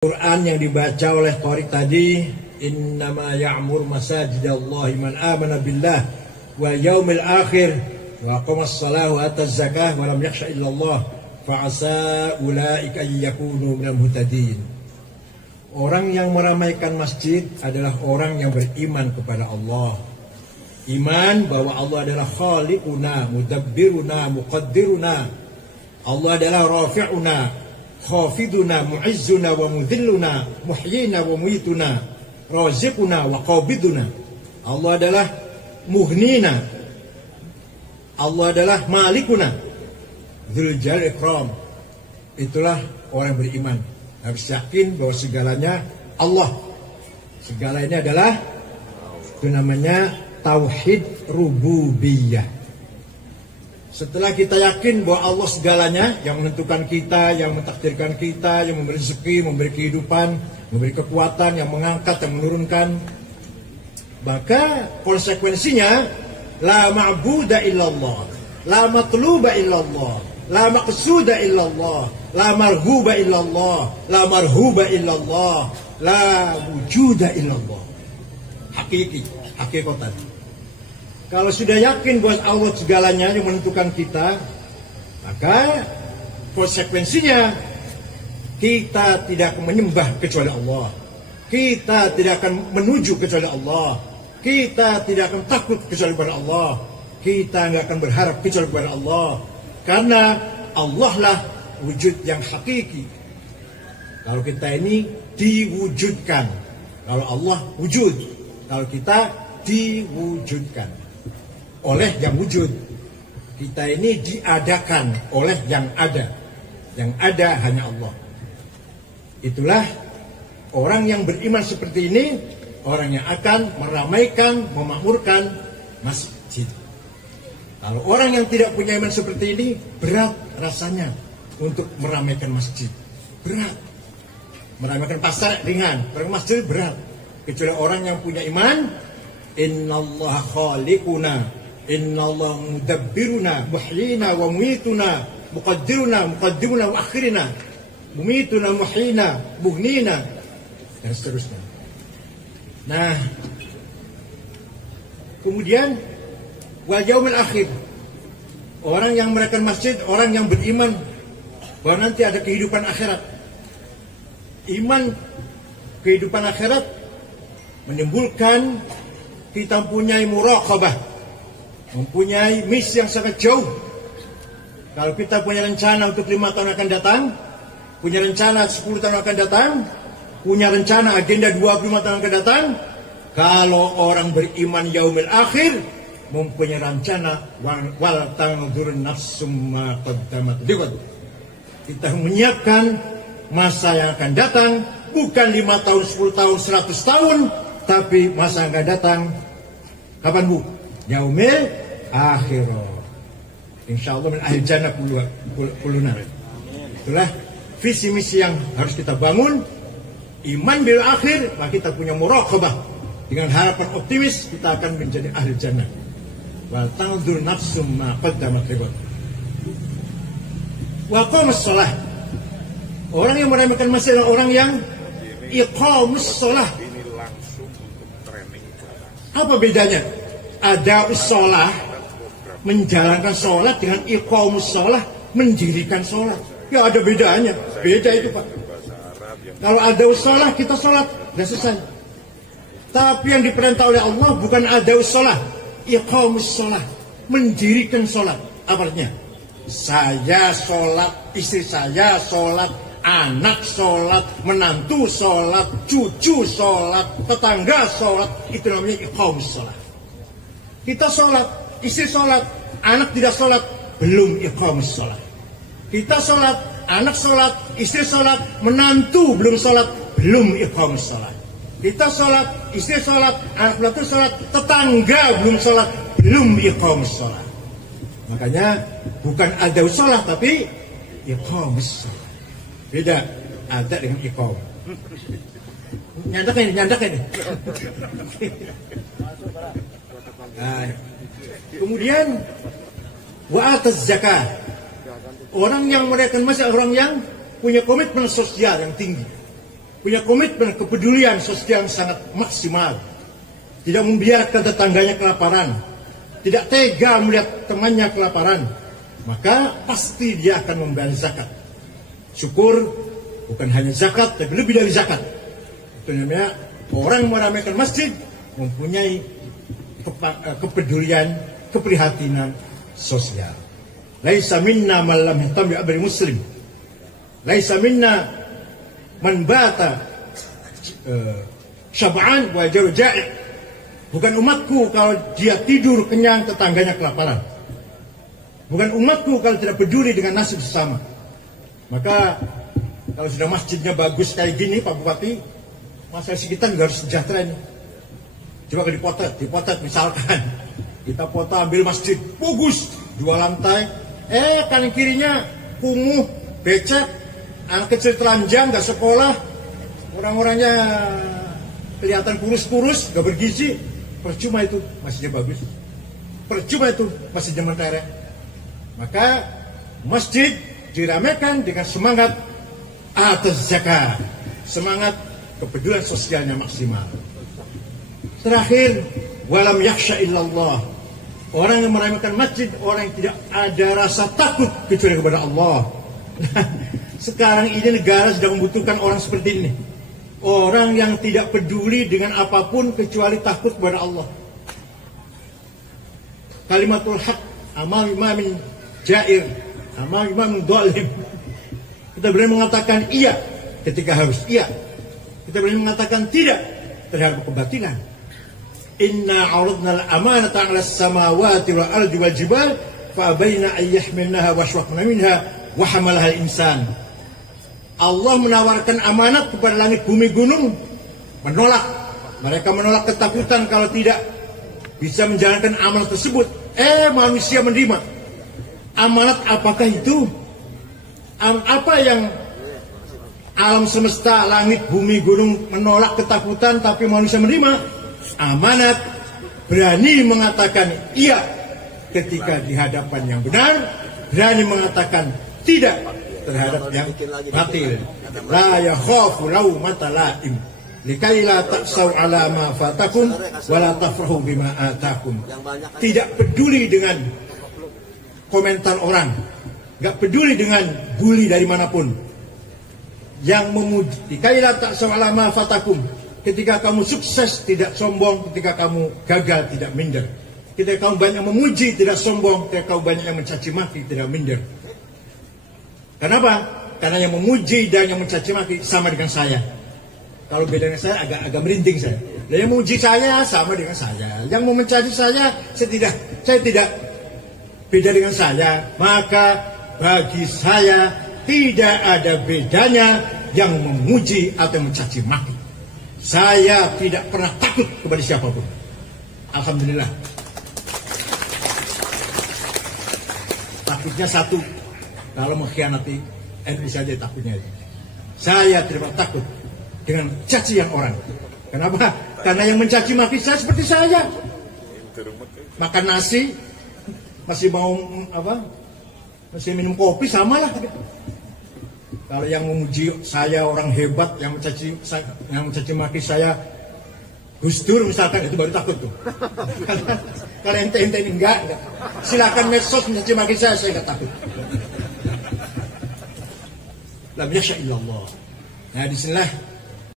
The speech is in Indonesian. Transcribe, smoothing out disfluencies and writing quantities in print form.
Quran yang dibaca oleh Qari tadi, innama ya'mur masajidallahi man amana billah wa yaumil akhir wa aqamas shalah wa ataz zakah wa lam yakhsha illallah fa asa ulaika yakunu minal muhtadin. Orang yang meramaikan masjid adalah orang yang beriman kepada Allah. Iman bahwa Allah adalah khaliquna, mudabbiruna, muqaddiruna. Allah adalah rafi'una, khafiduna, mu'izzuna wa mudhilluna, muhyina wa muituna, raziquna wa qabiduna. Allah adalah muhnina, Allah adalah malikuna, dzul jalali ikram. Itulah orang beriman, harus yakin bahwa segalanya Allah. Segala ini adalah, itu namanya tauhid rububiyah. Setelah kita yakin bahwa Allah segalanya, yang menentukan kita, yang mentakdirkan kita, yang memberi rezeki, memberi kehidupan, memberi kekuatan, yang mengangkat, yang menurunkan, maka konsekuensinya la ma'buda illallah, la matluba illallah, la maqsuda illallah, la marhuba illallah, la marhuba illallah, la wujuda illallah. Hakiki, hakikatan. Kalau sudah yakin bahwa Allah segalanya yang menentukan kita, maka konsekuensinya kita tidak akan menyembah kecuali Allah. Kita tidak akan menuju kecuali Allah. Kita tidak akan takut kecuali kepada Allah. Kita nggak akan berharap kecuali kepada Allah. Karena Allah lah wujud yang hakiki. Kalau kita ini diwujudkan. Kalau Allah wujud. Kalau kita diwujudkan oleh yang wujud. Kita ini diadakan oleh yang ada. Yang ada hanya Allah. Itulah orang yang beriman seperti ini, orang yang akan meramaikan, memakmurkan masjid. Kalau orang yang tidak punya iman seperti ini, berat rasanya untuk meramaikan masjid. Berat. Meramaikan pasar ringan, meramaikan masjid berat. Kecuali orang yang punya iman, innallaha khaliquna, innallaha mudabbiruna, muhyina wa muituna, muqaddiruna, muqaddimuna wa akhirina, mumituna, muhyina, muhnina, dan seterusnya. Nah, kemudian wal yaumil akhir, orang yang merayakan masjid, orang yang beriman bahwa nanti ada kehidupan akhirat. Iman kehidupan akhirat menimbulkan kita mempunyai muraqabah, mempunyai misi yang sangat jauh. Kalau kita punya rencana untuk 5 tahun akan datang, punya rencana 10 tahun akan datang, punya rencana agenda 25 tahun akan datang. Kalau orang beriman yaumil akhir, mempunyai rencana wal tanzur nafsum ma qaddamat lighad. Kita menyiapkan masa yang akan datang, bukan 5 tahun, 10 tahun, 100 tahun, tapi masa yang akan datang kapan, Bu? Yaumil akhir. Insyaallah min ahli jannah kuluna. Itulah visi misi yang harus kita bangun. Iman bil akhir, maka kita punya muraqabah. Dengan harapan optimis kita akan menjadi ahli jannah. Wa tanzur nafsum ma qaddamat lighad. Wa qamas shalah. Orang yang meramaikan masjid adalah orang yang iqamus shalah. Apa bedanya? Ada sholat, menjalankan sholat, dengan iqamus sholat, mendirikan sholat. Ya ada bedanya. Beda itu, Pak. Kalau ada sholat, kita sholat, sudah selesai. Tapi yang diperintah oleh Allah bukan ada sholat, iqamus sholat, mendirikan sholat. Apa artinya? Saya sholat, istri saya sholat, anak sholat, menantu sholat, cucu sholat, tetangga sholat. Itu namanya iqamus sholat. Kita sholat, istri sholat, anak tidak sholat, belum iqamus sholat. Kita sholat, anak sholat, istri sholat, menantu belum sholat, belum iqamus sholat. Kita sholat, istri sholat, anak menantu sholat, tetangga belum sholat, belum iqamus sholat. Makanya bukan ada sholat, tapi iqamus sholat. Beda ada dengan iqam. Nyandak ini. Nah, kemudian wa ataz zakah. Orang yang merayakan masjid, orang yang punya komitmen sosial yang tinggi. punya komitmen kepedulian sosial yang sangat maksimal, tidak membiarkan tetangganya kelaparan, tidak tega melihat temannya kelaparan, maka pasti dia akan membayar zakat. Syukur bukan hanya zakat, tapi lebih dari zakat. Itu namanya orang meramaikan masjid mempunyai kepedulian, keprihatinan sosial. Laisa minna man lam yahtam bi amri muslim. Laisa minna man bata syab'an wa jaru ja'i'. Bukan umatku kalau dia tidur kenyang tetangganya kelaparan. Bukan umatku kalau tidak peduli dengan nasib sesama. Maka kalau sudah masjidnya bagus kayak gini Pak Bupati, masyarakat sekitar juga harus sejahtera ini. Coba kalau dipotret misalkan kita foto ambil masjid bagus 2 lantai, kanan kirinya kumuh, becek, anak kecil telanjang, nggak sekolah, orang-orangnya kelihatan kurus-kurus, nggak bergizi. Percuma itu masjidnya bagus, percuma itu masjidnya mentereng. Maka masjid diramaikan dengan semangat atas zakat, semangat kepedulian sosialnya maksimal. Terakhir, walam yakhsha illallah. Orang yang meramaikan masjid, orang yang tidak ada rasa takut kecuali kepada Allah. Sekarang ini negara sedang membutuhkan orang seperti ini. Orang yang tidak peduli dengan apapun kecuali takut kepada Allah. Kalimatul haq amal imamin jair, amal imamin dhalim. Kita berani mengatakan iya ketika harus iya. Kita berani mengatakan tidak terhadap kebatilan. Inna 'aradna al-amanata 'ala as-samawati wal ardi wal jibal fa abayna an yahmilnaha wa ashfaqna minha wa hamalaha al-insan. Allah menawarkan amanat kepada langit bumi gunung, menolak. Mereka menolak ketakutan kalau tidak bisa menjalankan amanat tersebut. Manusia menerima. Amanat apakah itu? Apa yang alam semesta, langit, bumi, gunung menolak ketakutan tapi manusia menerima? Amanat berani mengatakan iya ketika di hadapan yang benar, berani mengatakan tidak terhadap yang batil. La yakhafu laumata laim likai la ta'sau ala ma fatakum wa la tafrahu bima atakum. Tidak peduli dengan komentar orang, enggak peduli dengan bully dari manapun. Yang memuji likai la ta'sau ala ma fatakum. Ketika kamu sukses tidak sombong, ketika kamu gagal tidak minder. Ketika kamu banyak memuji tidak sombong, ketika kamu banyak yang mencaci maki tidak minder. Kenapa? Karena yang memuji dan yang mencaci maki sama dengan saya. Kalau beda dengan saya agak merinding saya. Dan yang memuji saya sama dengan saya. Yang mau mencaci saya tidak beda dengan saya. Maka bagi saya tidak ada bedanya yang memuji atau mencaci maki. Saya tidak pernah takut kepada siapapun. Alhamdulillah. Takutnya satu, kalau mengkhianati NU saja takutnya. Saya tidak pernah takut dengan caci yang orang. Kenapa? Karena yang mencaci maki saya seperti saya. Makan nasi masih mau masih minum kopi samalah. Kalau yang memuji saya orang hebat, yang mencaci maki saya Gus Dur misalkan, itu baru takut tuh. Kalau ente ini enggak. Silakan medsos mencaci maki saya enggak takut. Lam yasha illallah. Nah, disinilah